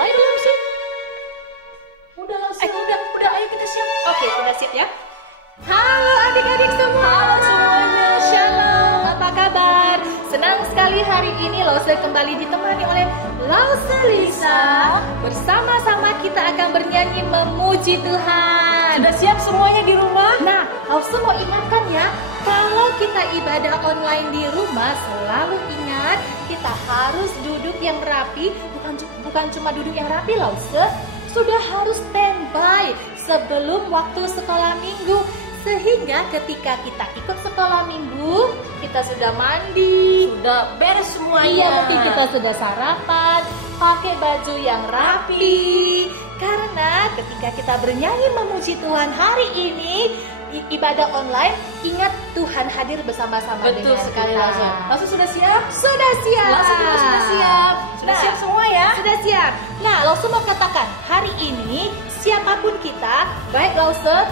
Ayo langsung. Udah langsung. Udah, ayo kita siap. Oke, udah siap ya? Halo adik-adik semua. Halo semuanya. Shalom, apa kabar? Senang sekali hari ini Lause kembali ditemani oleh Lause Lisa. Bersama-sama kita akan bernyanyi memuji Tuhan. Sudah siap semuanya di rumah? Nah, Lause mau ingatkan ya, kalau kita ibadah online di rumah, selalu ingat kita harus duduk yang rapi. Bukan cuma duduk yang rapi, Lause, sudah harus standby sebelum waktu sekolah minggu. Sehingga ketika kita ikut sekolah minggu, kita sudah mandi, Sudah beres semuanya. iya, nanti kita sudah sarapan, pakai baju yang rapi. Karena ketika kita bernyanyi memuji Tuhan hari ini, ibadah online, ingat Tuhan hadir bersama-sama Betul dengan sekali kita. langsung. Langsung sudah siap? Sudah siap. Langsung sudah siap. Sudah Nah, siap semua ya? Sudah siap. Nah, Lause mau katakan, hari ini siapapun kita, baik Lause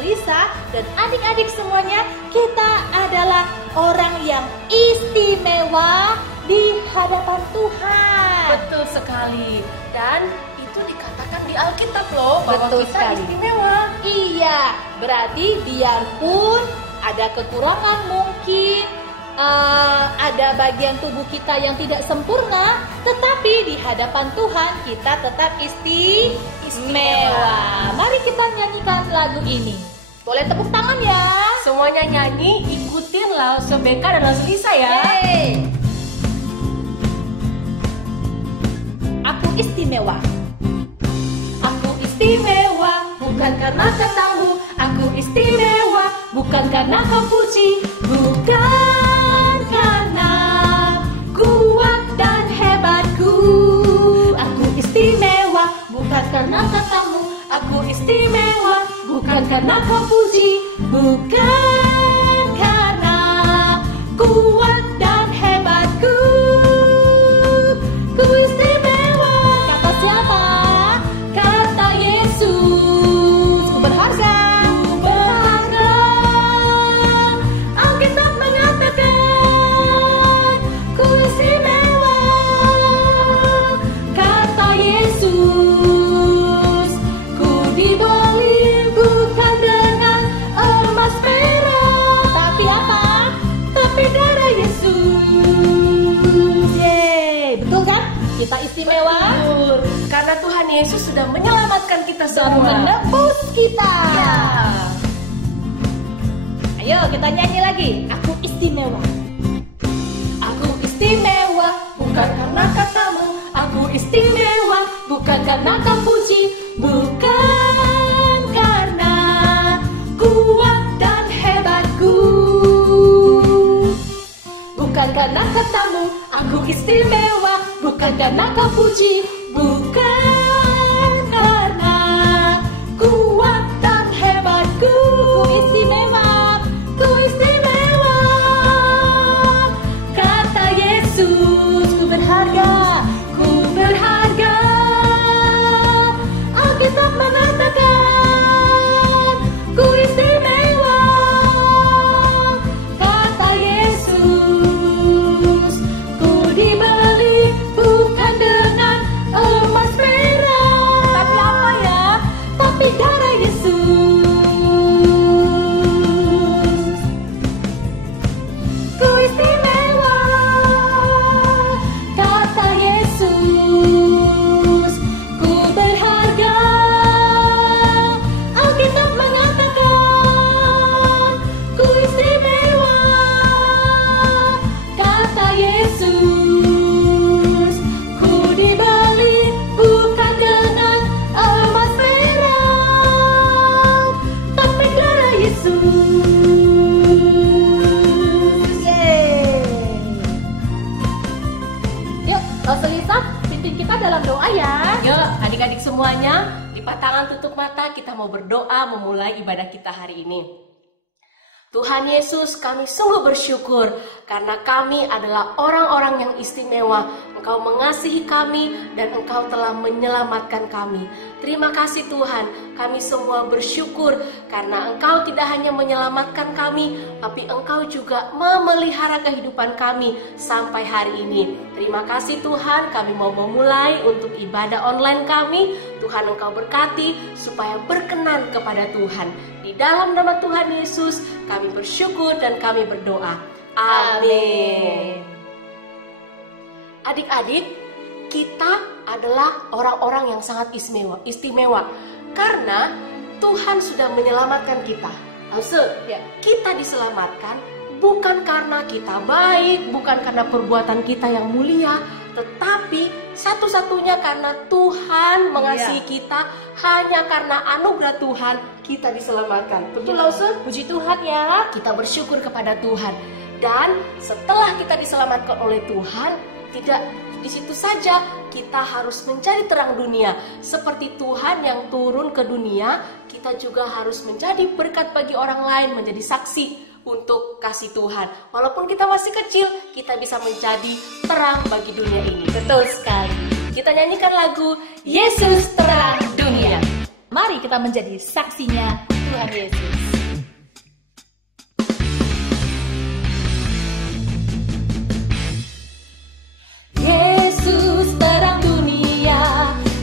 Lisa, dan adik-adik semuanya, kita adalah orang yang istimewa di hadapan Tuhan. Betul sekali. Dan itu dikatakan di Alkitab loh, bahwa Betul kita sekali. istimewa. Iya, berarti biarpun ada kekurangan mungkin, ada bagian tubuh kita yang tidak sempurna, tetapi di hadapan Tuhan kita tetap istimewa. Mari kita nyanyikan lagu ini. Boleh tepuk tangan ya. Semuanya nyanyi, ikutin Lause BK dan Lause Lisa ya. Yeay. Aku istimewa. Aku istimewa, bukan karena katamu. Aku istimewa, bukan karena kau puji. Bukan karena kuat dan hebatku. Aku istimewa, bukan karena katamu. Aku istimewa, bukan karena kau puji. Bukan karena kuat dan hebatku. Ku istimewa. Kata siapa? Kata Yesus. Ku berharga. Ku berharga. Alkitab mengatakan ku istimewa. Kata Yesus. Ku dibeli bukan dengan emas perak, tapi apa? Tapi darah Yesus. Yeay, betul kan? Kita istimewa. Betul. Karena Tuhan Yesus sudah menyelamatkan kita Dan semua. menebus kita. Ya. Ayo kita nyanyi lagi. Aku istimewa. Aku istimewa, bukan karena katamu. Aku istimewa, bukan karena kau puji. Bukan karena kuat dan hebatku. Bukan karena katamu. Aku istimewa, bukan karena kau puji. Bukan karena kuat dan hebatku. Ku istimewa, ku istimewa. Kata Yesus, ku berharga, ku berharga. Alkitab mengatakan ku istimewa. Kata Yesus, ku dibeli bukan dengan emas perak, tapi apa ya? Tapi darah Yesus. Ku istimewa. Kata Yesus, ku berharga. Alkitab mengatakan ku istimewa. Kata Yesus, ku dibeli bukan dengan emas perak, tapi darah Yesus. Yeay. Yuk, Lause Lisa, pimpin kita dalam doa ya. Yuk adik-adik semuanya, lipat tangan, tutup mata, kita mau berdoa memulai ibadah kita hari ini. Tuhan Yesus, kami sungguh bersyukur karena kami adalah orang-orang yang istimewa. Engkau mengasihi kami dan Engkau telah menyelamatkan kami. Terima kasih Tuhan, kami semua bersyukur karena Engkau tidak hanya menyelamatkan kami, tapi Engkau juga memelihara kehidupan kami sampai hari ini. Terima kasih Tuhan, kami mau memulai untuk ibadah online kami. Tuhan Engkau berkati supaya berkenan kepada Tuhan. Di dalam nama Tuhan Yesus kami bersyukur dan kami berdoa. Amin. Adik-adik, kita adalah orang-orang yang sangat istimewa karena Tuhan sudah menyelamatkan kita. Maksud, kita diselamatkan bukan karena kita baik, bukan karena perbuatan kita yang mulia, tetapi satu-satunya karena Tuhan mengasihi kita. Hanya karena anugerah Tuhan kita diselamatkan. Betul, Maksud? Puji Tuhan ya. Kita bersyukur kepada Tuhan. Dan setelah kita diselamatkan oleh Tuhan, tidak di situ saja, kita harus mencari terang dunia. Seperti Tuhan yang turun ke dunia, kita juga harus menjadi berkat bagi orang lain, menjadi saksi untuk kasih Tuhan. Walaupun kita masih kecil, kita bisa menjadi terang bagi dunia ini. Betul sekali. Kita nyanyikan lagu Yesus Terang Dunia. Mari kita menjadi saksinya Tuhan Yesus.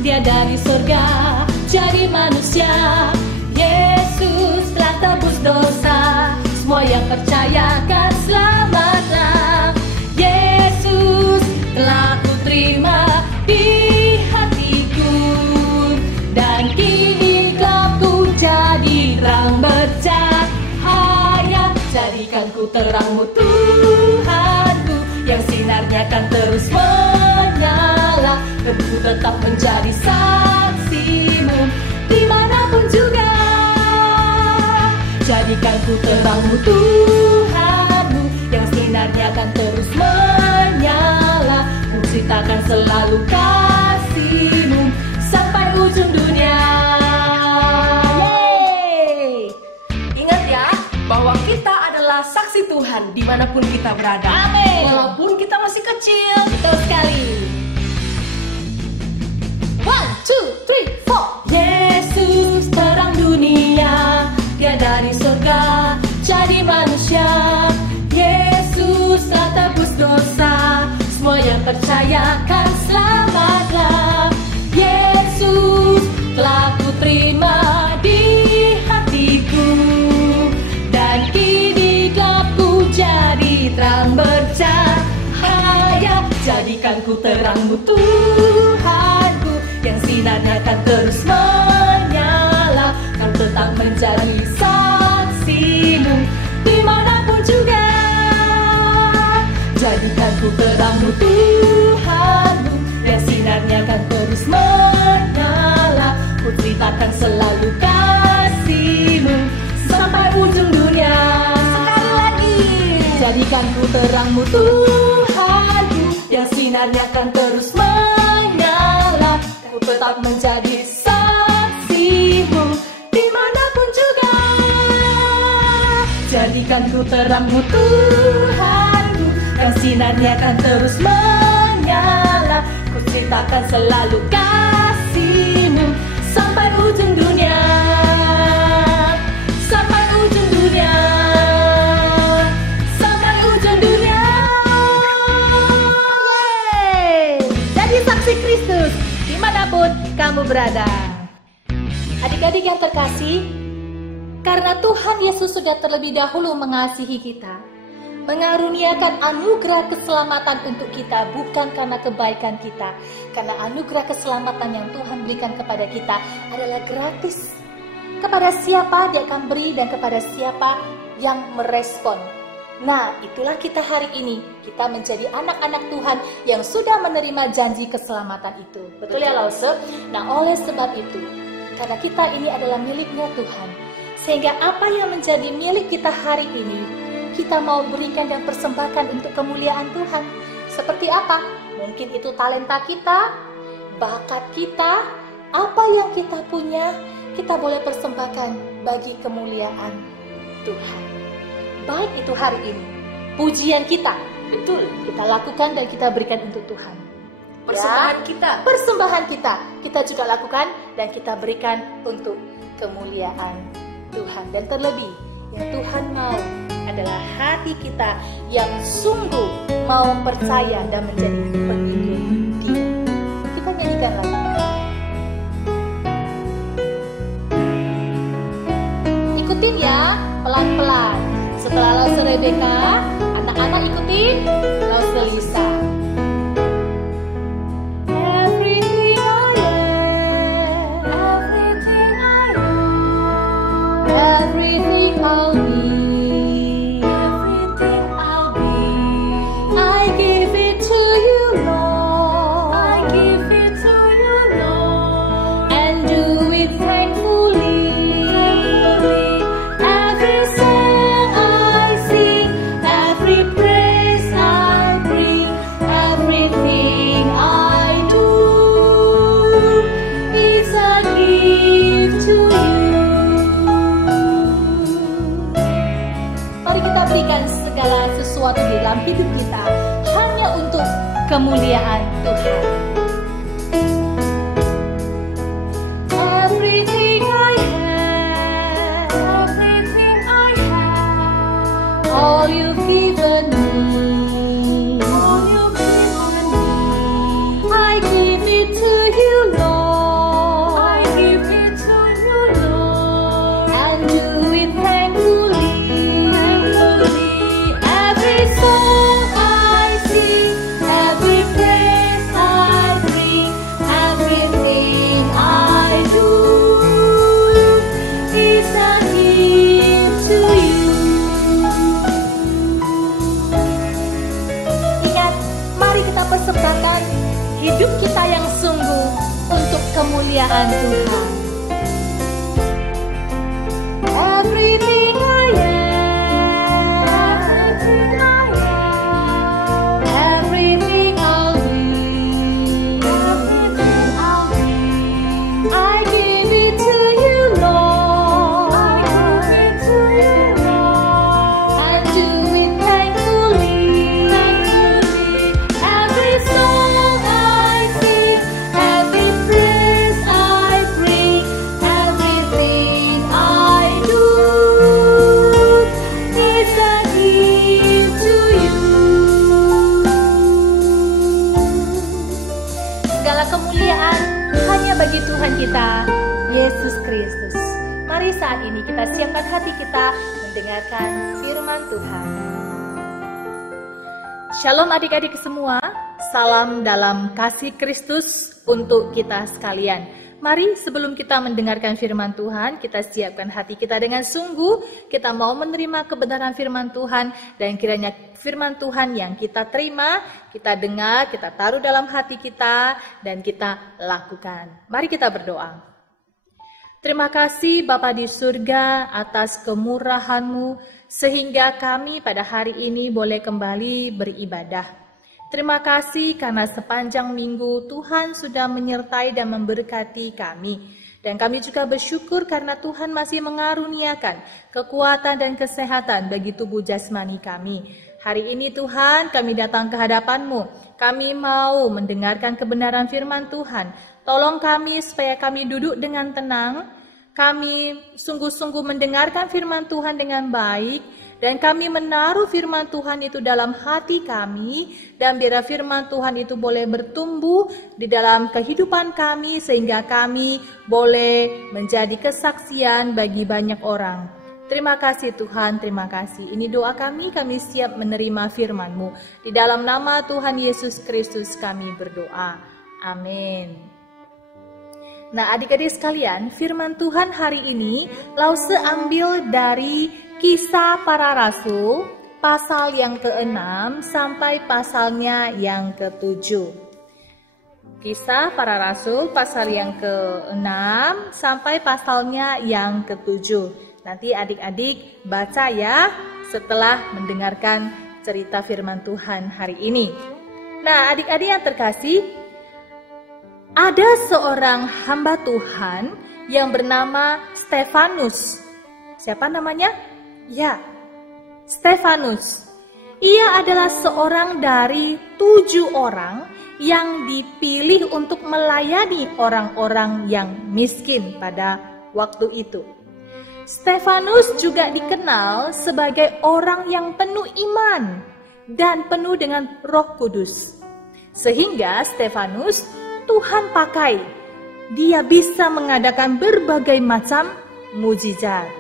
Dia dari surga jadi manusia. Yesus telah tebus dosa, semua yang percaya akan selamatlah. Yesus telah kuterima di hatiku, dan kini gelapku jadi terang bercahaya. Jadikanku terangmu Tuhanku, yang sinarnya akan terus menyala. Ku tetap menjadi saksimu dimanapun juga. Jadikanku terangmu Tuhanmu, yang sinarnya akan terus menyala. Ku ceritakan selalu kasihmu sampai ujung dunia. Yeay! Ingat ya, bahwa kita adalah saksi Tuhan dimanapun kita berada. Amin. Walaupun kita masih kecil. Betul sekali. 1, 2, 3, 4. Yesus terang dunia, dia dari surga jadi manusia. Yesus telah tebus dosa, semua yang percaya akan selamatlah. Yesus telah kuterima di hatiku, dan kini gelapku jadi terang bercahaya. Jadikanku terangmu Tuhanku, yang sinarnya akan terus menyala. Kan tetap menjadi saksimu dimanapun juga. Jadikanku terangmu Tuhanmu, yang sinarnya akan terus menyala. Ku ceritakan selalu kasihmu sampai ujung dunia. Sekali lagi. Jadikanku terangmu Tuhanku, yang sinarnya akan terus menyala. Ku tetap menjadi saksimu dimanapun juga. Jadikanku terangmu Tuhanku, yang sinarnya akan terus menyala. Ku ceritakan selalu kasihmu sampai ujung dunia. Sampai ujung dunia. Sampai ujung dunia. Yeay! Jadi saksi Kristus dimanapun kamu berada. Adik-adik yang terkasih, karena Tuhan Yesus sudah terlebih dahulu mengasihi kita, mengaruniakan anugerah keselamatan untuk kita, bukan karena kebaikan kita. Karena anugerah keselamatan yang Tuhan berikan kepada kita adalah gratis. Kepada siapa Dia akan beri dan kepada siapa yang merespon. Nah, itulah kita hari ini. Kita menjadi anak-anak Tuhan yang sudah menerima janji keselamatan itu. Betul ya, Lause? Nah, oleh sebab itu, karena kita ini adalah miliknya Tuhan, sehingga apa yang menjadi milik kita hari ini, kita mau berikan dan persembahkan untuk kemuliaan Tuhan. Seperti apa? Mungkin itu talenta kita, bakat kita, apa yang kita punya, kita boleh persembahkan bagi kemuliaan Tuhan. Baik itu hari ini, pujian kita, betul, kita lakukan dan kita berikan untuk Tuhan. Persembahan kita. Persembahan kita juga lakukan dan kita berikan untuk kemuliaan Tuhan. Dan terlebih yang Tuhan mau adalah hati kita yang sungguh mau percaya dan menjadi pengikut Dia. Kita nyanyikan lagi. Ikutin ya, pelan-pelan. Setelah Lause Rebecca, anak-anak ikutin Lause Lisa. Everything I'll be, everything I'll be, I give it to you, Lord, I give it to you, Lord, and do it thankfully, thankfully. Every song I sing, every praise I bring, everything I do is a gift to you. Berikan segala sesuatu di dalam hidup kita hanya untuk kemuliaan Tuhan. Everything I have, everything I have, all you've given me, all you've given me, I give it to you, Lord, I give it to you, Lord, and do it thankfully. Every song I sing, every praise I bring, everything I do is a gift to you. Ingat, mari kita persembahkan hidup kita yang sungguh untuk kemuliaan Tuhan. Everything I am, everything I'll be, everything I'll be, I give it to you, Lord, I give it to you, Lord, and do it thankfully, thankfully. Every song I sing, every praise I bring, everything I do is a gift to you. Segala kemuliaan hanya bagi Tuhan kita, Yesus Kristus. Mari saat ini kita siapkan hati kita mendengarkan firman Tuhan. Shalom adik-adik semua, salam dalam kasih Kristus untuk kita sekalian. Mari sebelum kita mendengarkan firman Tuhan, kita siapkan hati kita dengan sungguh. Kita mau menerima kebenaran firman Tuhan, dan kiranya firman Tuhan yang kita terima, kita dengar, kita taruh dalam hati kita, dan kita lakukan. Mari kita berdoa. Terima kasih Bapa di surga atas kemurahan-Mu, sehingga kami pada hari ini boleh kembali beribadah. Terima kasih karena sepanjang minggu Tuhan sudah menyertai dan memberkati kami. Dan kami juga bersyukur karena Tuhan masih mengaruniakan kekuatan dan kesehatan bagi tubuh jasmani kami. Hari ini Tuhan kami datang ke hadapan-Mu. Kami mau mendengarkan kebenaran firman Tuhan. Tolong kami supaya kami duduk dengan tenang. Kami sungguh-sungguh mendengarkan firman Tuhan dengan baik. Dan kami menaruh firman Tuhan itu dalam hati kami, dan biar firman Tuhan itu boleh bertumbuh di dalam kehidupan kami, sehingga kami boleh menjadi kesaksian bagi banyak orang. Terima kasih Tuhan, terima kasih. Ini doa kami siap menerima firman-Mu. Di dalam nama Tuhan Yesus Kristus kami berdoa. Amin. Nah adik-adik sekalian, firman Tuhan hari ini Lause ambil dari Kisah Para Rasul, pasal yang ke-6 sampai pasalnya yang ke-7. Kisah Para Rasul, pasal yang ke-6 sampai pasalnya yang ke-7. Nanti adik-adik baca ya setelah mendengarkan cerita firman Tuhan hari ini. Nah adik-adik yang terkasih, ada seorang hamba Tuhan yang bernama Stefanus. Siapa namanya? Ya, Stefanus. Ia adalah seorang dari 7 orang yang dipilih untuk melayani orang-orang yang miskin pada waktu itu. Stefanus juga dikenal sebagai orang yang penuh iman dan penuh dengan Roh Kudus. Sehingga Stefanus Tuhan pakai. Dia bisa mengadakan berbagai macam mujizat.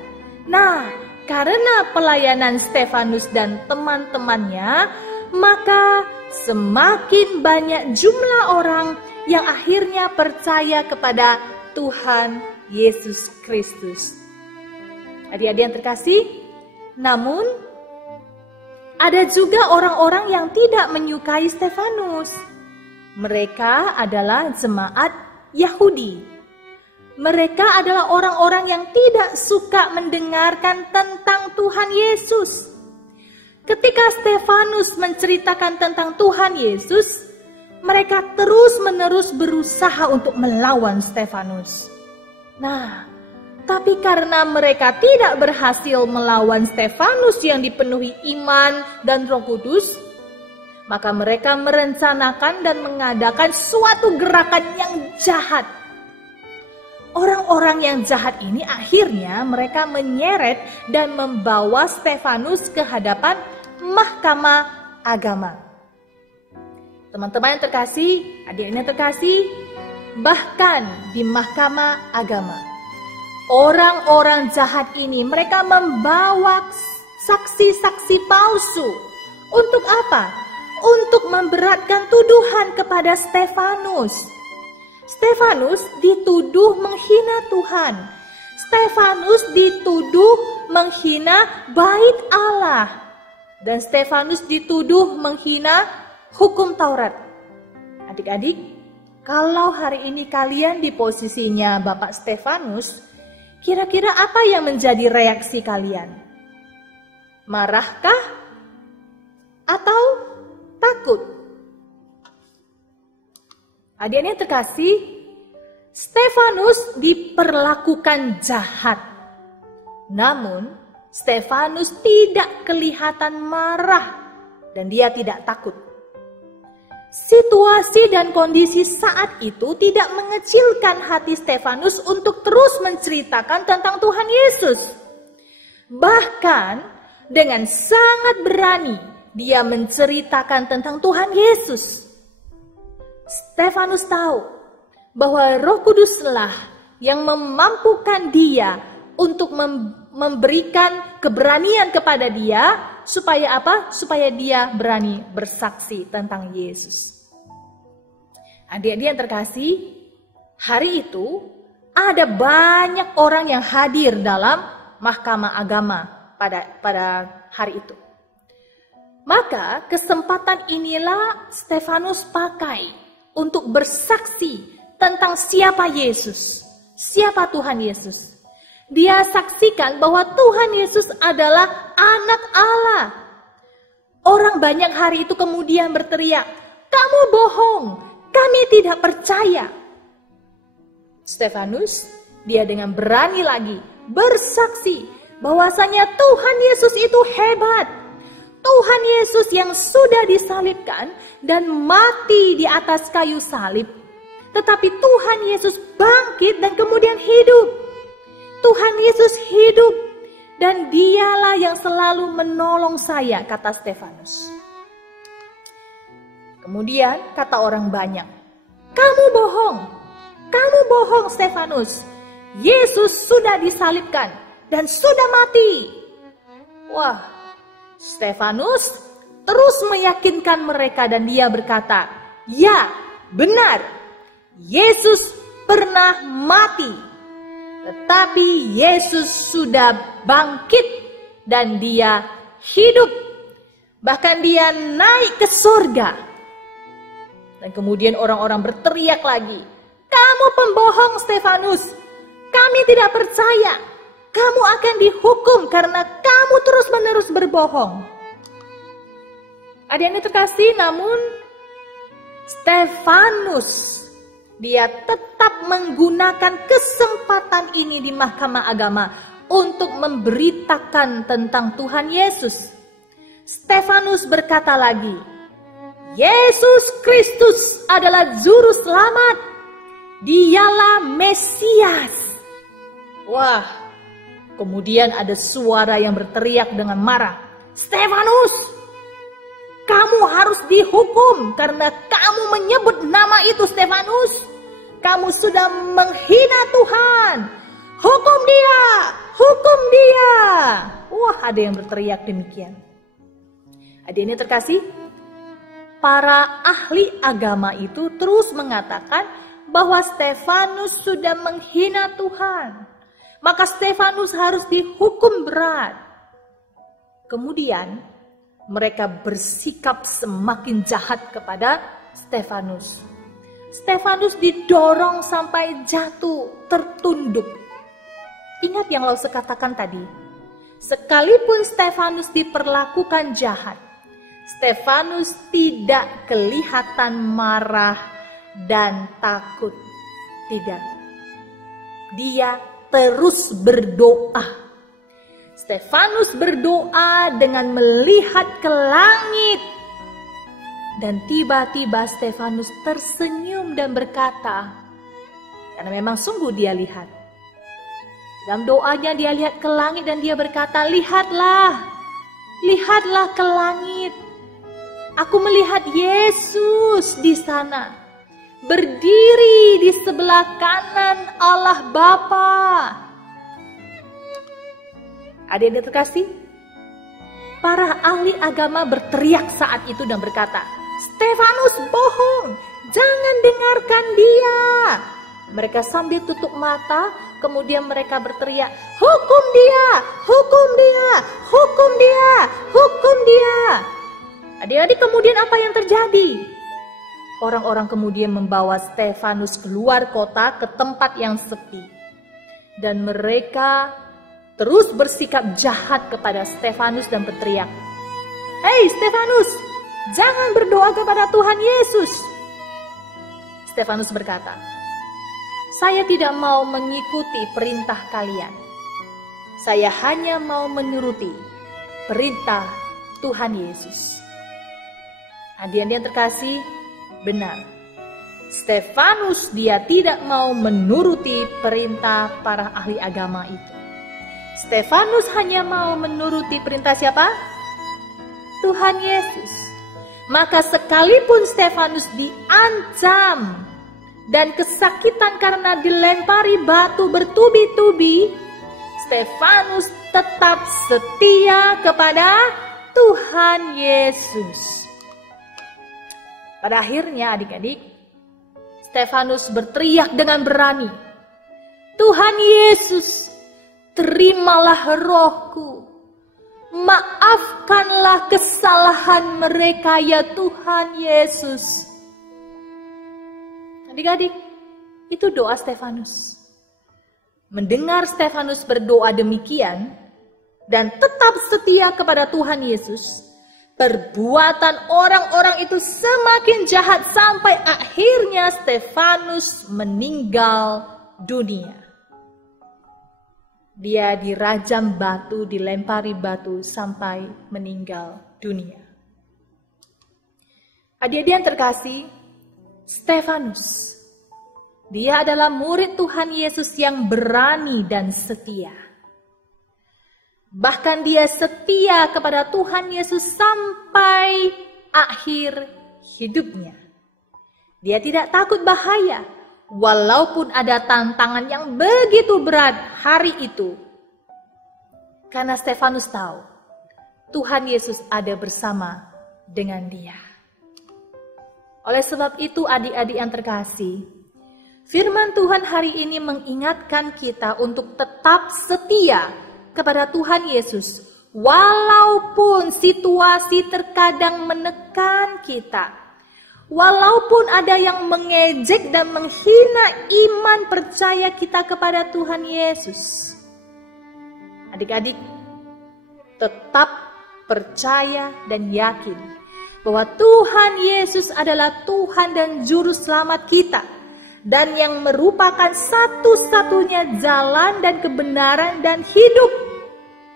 Nah, karena pelayanan Stefanus dan teman-temannya, maka semakin banyak jumlah orang yang akhirnya percaya kepada Tuhan Yesus Kristus. Adik-adik yang terkasih, namun ada juga orang-orang yang tidak menyukai Stefanus. Mereka adalah jemaat Yahudi. Mereka adalah orang-orang yang tidak suka mendengarkan tentang Tuhan Yesus. Ketika Stefanus menceritakan tentang Tuhan Yesus, mereka terus-menerus berusaha untuk melawan Stefanus. Nah, tapi karena mereka tidak berhasil melawan Stefanus yang dipenuhi iman dan Roh Kudus, maka mereka merencanakan dan mengadakan suatu gerakan yang jahat. Orang-orang yang jahat ini akhirnya mereka menyeret dan membawa Stefanus ke hadapan Mahkamah Agama. Teman-teman yang terkasih, adik-adik yang terkasih, bahkan di Mahkamah Agama, orang-orang jahat ini mereka membawa saksi-saksi palsu. Untuk apa? Untuk memberatkan tuduhan kepada Stefanus. Stefanus dituduh menghina Tuhan. Stefanus dituduh menghina bait Allah. Dan Stefanus dituduh menghina hukum Taurat. Adik-adik, kalau hari ini kalian di posisinya Bapak Stefanus, kira-kira apa yang menjadi reaksi kalian? Marahkah? Atau takut? Adik-adik yang terkasih, Stefanus diperlakukan jahat. Namun, Stefanus tidak kelihatan marah dan dia tidak takut. Situasi dan kondisi saat itu tidak mengecilkan hati Stefanus untuk terus menceritakan tentang Tuhan Yesus. Bahkan dengan sangat berani dia menceritakan tentang Tuhan Yesus. Stefanus tahu bahwa Roh Kuduslah yang memampukan dia untuk memberikan keberanian kepada dia, supaya apa? Supaya dia berani bersaksi tentang Yesus. Adik-adik yang terkasih, hari itu ada banyak orang yang hadir dalam Mahkamah Agama pada hari itu. Maka kesempatan inilah Stefanus pakai untuk bersaksi tentang siapa Yesus, siapa Tuhan Yesus. Dia saksikan bahwa Tuhan Yesus adalah anak Allah. Orang banyak hari itu kemudian berteriak, "Kamu bohong, kami tidak percaya." Stefanus, dia dengan berani lagi bersaksi bahwasanya Tuhan Yesus itu hebat. Tuhan Yesus yang sudah disalibkan dan mati di atas kayu salib. Tetapi Tuhan Yesus bangkit dan kemudian hidup. Tuhan Yesus hidup dan dialah yang selalu menolong saya, kata Stefanus. Kemudian kata orang banyak, "Kamu bohong Stefanus. Yesus sudah disalibkan dan sudah mati." Wah, Stefanus terus meyakinkan mereka dan dia berkata, "Ya, benar. Yesus pernah mati. Tetapi Yesus sudah bangkit dan dia hidup. Bahkan dia naik ke surga." Dan kemudian orang-orang berteriak lagi, "Kamu pembohong Stefanus. Kami tidak percaya. Kamu akan dihukum karena kamu terus-menerus berbohong." Adik-adik terkasih, namun Stefanus dia tetap menggunakan kesempatan ini di Mahkamah Agama untuk memberitakan tentang Tuhan Yesus. Stefanus berkata lagi, Yesus Kristus adalah juru selamat. Dialah Mesias. Wah, kemudian ada suara yang berteriak dengan marah. Stefanus, kamu harus dihukum karena kamu menyebut nama itu Stefanus. Kamu sudah menghina Tuhan. Hukum dia, hukum dia. Wah, ada yang berteriak demikian. Adik ini terkasih, para ahli agama itu terus mengatakan bahwa Stefanus sudah menghina Tuhan. Maka Stefanus harus dihukum berat. Kemudian mereka bersikap semakin jahat kepada Stefanus. Stefanus didorong sampai jatuh, tertunduk. Ingat yang Lause katakan tadi. Sekalipun Stefanus diperlakukan jahat, Stefanus tidak kelihatan marah dan takut. Tidak. Dia terus berdoa. Stefanus berdoa dengan melihat ke langit. Dan tiba-tiba Stefanus tersenyum dan berkata, karena memang sungguh dia lihat. Dalam doanya dia lihat ke langit dan dia berkata, lihatlah, lihatlah ke langit. Aku melihat Yesus di sana, berdiri di sebelah kanan Allah Bapa. Adik-adik terkasih, para ahli agama berteriak saat itu dan berkata, Stefanus bohong, jangan dengarkan dia. Mereka sambil tutup mata, kemudian mereka berteriak, hukum dia, hukum dia, hukum dia, hukum dia. Adik-adik, kemudian apa yang terjadi? Orang-orang kemudian membawa Stefanus keluar kota ke tempat yang sepi. Dan mereka terus bersikap jahat kepada Stefanus dan berteriak, hei Stefanus, jangan berdoa kepada Tuhan Yesus. Stefanus berkata, saya tidak mau mengikuti perintah kalian. Saya hanya mau menuruti perintah Tuhan Yesus. Adik-adik yang terkasih, benar. Stefanus dia tidak mau menuruti perintah para ahli agama itu. Stefanus hanya mau menuruti perintah siapa? Tuhan Yesus. Maka sekalipun Stefanus diancam dan kesakitan karena dilempari batu bertubi-tubi, Stefanus tetap setia kepada Tuhan Yesus. Pada akhirnya adik-adik, Stefanus berteriak dengan berani, Tuhan Yesus, terimalah rohku, maafkanlah kesalahan mereka ya Tuhan Yesus. Adik-adik, itu doa Stefanus. Mendengar Stefanus berdoa demikian dan tetap setia kepada Tuhan Yesus, perbuatan orang-orang itu semakin jahat sampai akhirnya Stefanus meninggal dunia. Dia dirajam batu, dilempari batu sampai meninggal dunia. Adik-adik yang terkasih, Stefanus, dia adalah murid Tuhan Yesus yang berani dan setia. Bahkan dia setia kepada Tuhan Yesus sampai akhir hidupnya. Dia tidak takut bahaya, walaupun ada tantangan yang begitu berat hari itu. Karena Stefanus tahu, Tuhan Yesus ada bersama dengan dia. Oleh sebab itu adik-adik yang terkasih, firman Tuhan hari ini mengingatkan kita untuk tetap setia kepada Tuhan Yesus, walaupun situasi terkadang menekan kita, walaupun ada yang mengejek dan menghina iman percaya kita kepada Tuhan Yesus. Adik-adik, tetap percaya dan yakin bahwa Tuhan Yesus adalah Tuhan dan Juru Selamat kita, dan yang merupakan satu-satunya jalan dan kebenaran dan hidup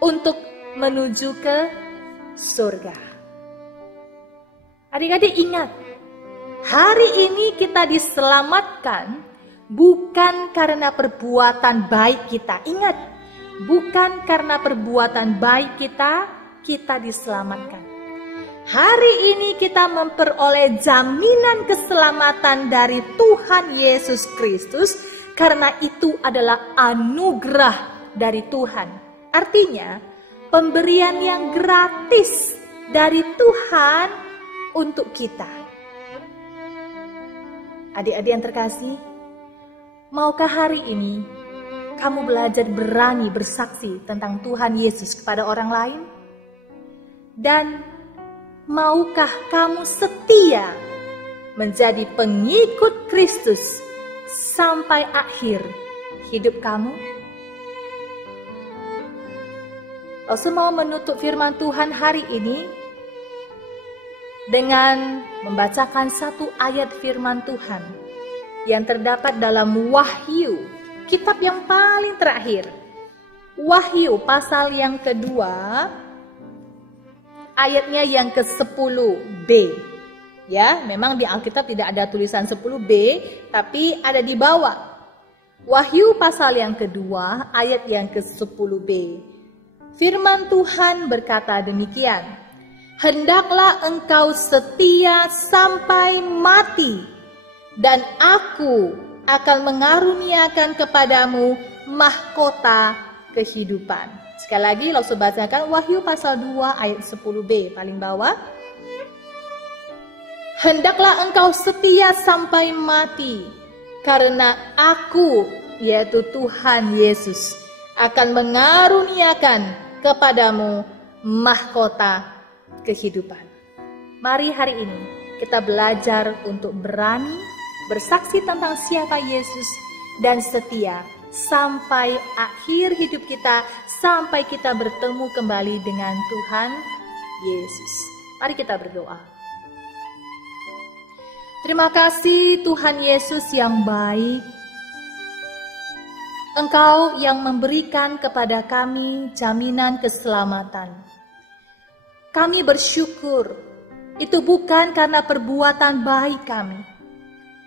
untuk menuju ke surga. Adik-adik ingat, hari ini kita diselamatkan bukan karena perbuatan baik kita. Ingat, bukan karena perbuatan baik kita diselamatkan. Hari ini kita memperoleh jaminan keselamatan dari Tuhan Yesus Kristus karena itu adalah anugerah dari Tuhan. Artinya, pemberian yang gratis dari Tuhan untuk kita. Adik-adik yang terkasih, maukah hari ini kamu belajar berani bersaksi tentang Tuhan Yesus kepada orang lain? Dan maukah kamu setia menjadi pengikut Kristus sampai akhir hidup kamu? Saya mau menutup firman Tuhan hari ini dengan membacakan satu ayat firman Tuhan yang terdapat dalam Wahyu, kitab yang paling terakhir. Wahyu pasal yang kedua, ayatnya yang ke-10b. Ya, memang di Alkitab tidak ada tulisan 10b, tapi ada di bawah. Wahyu pasal yang kedua, ayat yang ke-10b. Firman Tuhan berkata demikian. Hendaklah engkau setia sampai mati, dan aku akan mengaruniakan kepadamu mahkota kehidupan. Sekali lagi, langsung bacakan Wahyu pasal 2 ayat 10b paling bawah. Hendaklah engkau setia sampai mati, karena aku, yaitu Tuhan Yesus, akan mengaruniakan kepadamu mahkota kehidupan. Mari hari ini kita belajar untuk berani bersaksi tentang siapa Yesus dan setia sampai akhir hidup kita, sampai kita bertemu kembali dengan Tuhan Yesus. Mari kita berdoa. Terima kasih Tuhan Yesus yang baik. Engkau yang memberikan kepada kami jaminan keselamatan. Kami bersyukur, itu bukan karena perbuatan baik kami.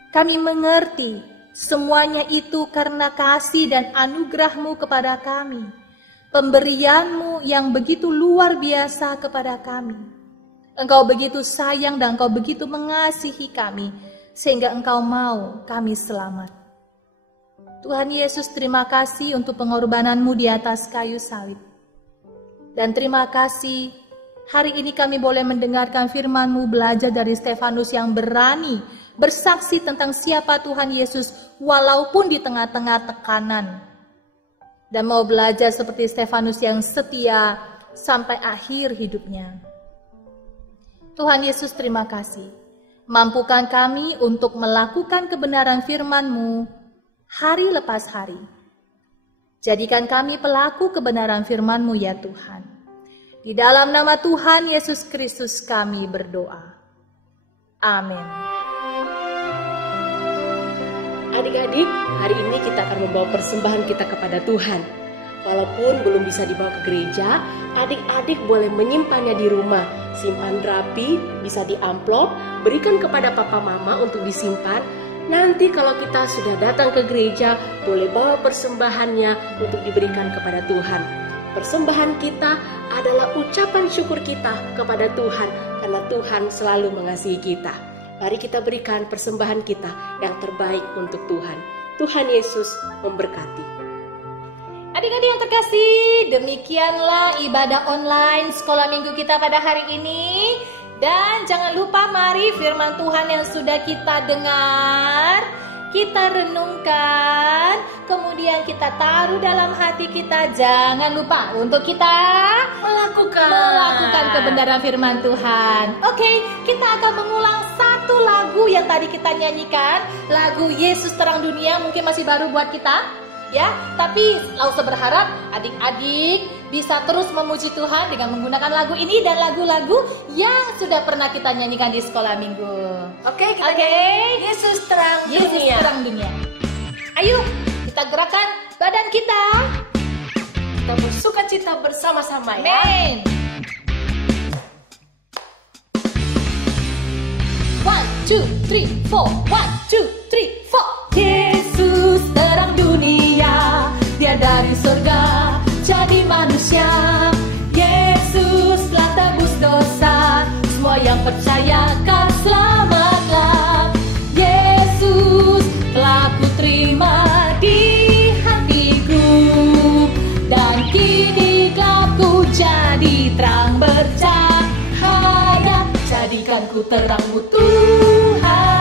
Kami mengerti semuanya itu karena kasih dan anugerah-Mu kepada kami. Pemberian-Mu yang begitu luar biasa kepada kami. Engkau begitu sayang dan Engkau begitu mengasihi kami, sehingga Engkau mau kami selamat. Tuhan Yesus, terima kasih untuk pengorbanan-Mu di atas kayu salib. Dan terima kasih hari ini kami boleh mendengarkan firman-Mu, belajar dari Stefanus yang berani bersaksi tentang siapa Tuhan Yesus walaupun di tengah-tengah tekanan. Dan mau belajar seperti Stefanus yang setia sampai akhir hidupnya. Tuhan Yesus, terima kasih. Mampukan kami untuk melakukan kebenaran firman-Mu hari lepas hari. Jadikan kami pelaku kebenaran firman-Mu ya Tuhan. Di dalam nama Tuhan Yesus Kristus kami berdoa. Amin. Adik-adik, hari ini kita akan membawa persembahan kita kepada Tuhan. Walaupun belum bisa dibawa ke gereja, adik-adik boleh menyimpannya di rumah. Simpan rapi, bisa di amplop, berikan kepada papa mama untuk disimpan. Nanti kalau kita sudah datang ke gereja, boleh bawa persembahannya untuk diberikan kepada Tuhan. Persembahan kita adalah ucapan syukur kita kepada Tuhan karena Tuhan selalu mengasihi kita. Mari kita berikan persembahan kita yang terbaik untuk Tuhan. Tuhan Yesus memberkati. Adik-adik yang terkasih, demikianlah ibadah online sekolah minggu kita pada hari ini. Dan jangan lupa mari firman Tuhan yang sudah kita dengar, kita renungkan, kemudian kita taruh dalam hati kita. Jangan lupa untuk kita melakukan kebenaran firman Tuhan. Oke, kita akan mengulang satu lagu yang tadi kita nyanyikan, lagu Yesus Terang Dunia. Mungkin masih baru buat kita, ya. Tapi Lausa berharap adik-adik bisa terus memuji Tuhan dengan menggunakan lagu ini dan lagu-lagu yang sudah pernah kita nyanyikan di sekolah minggu. Oke, Yesus Terang Dunia. Terang Dunia. Ayo, kita gerakan badan kita. Kita bersuka cita bersama-sama ya. Amin. two, three, four. 1, 2, 3, 4. Yesus terang dunia, Dia dari surga jadi manusia. Yesus telah tebus dosa, semua yang percaya kan selamatlah. Yesus telah ku terima di hatiku, dan kini gelapku jadi terang bercahaya. Jadikan ku terangmu Tuhan.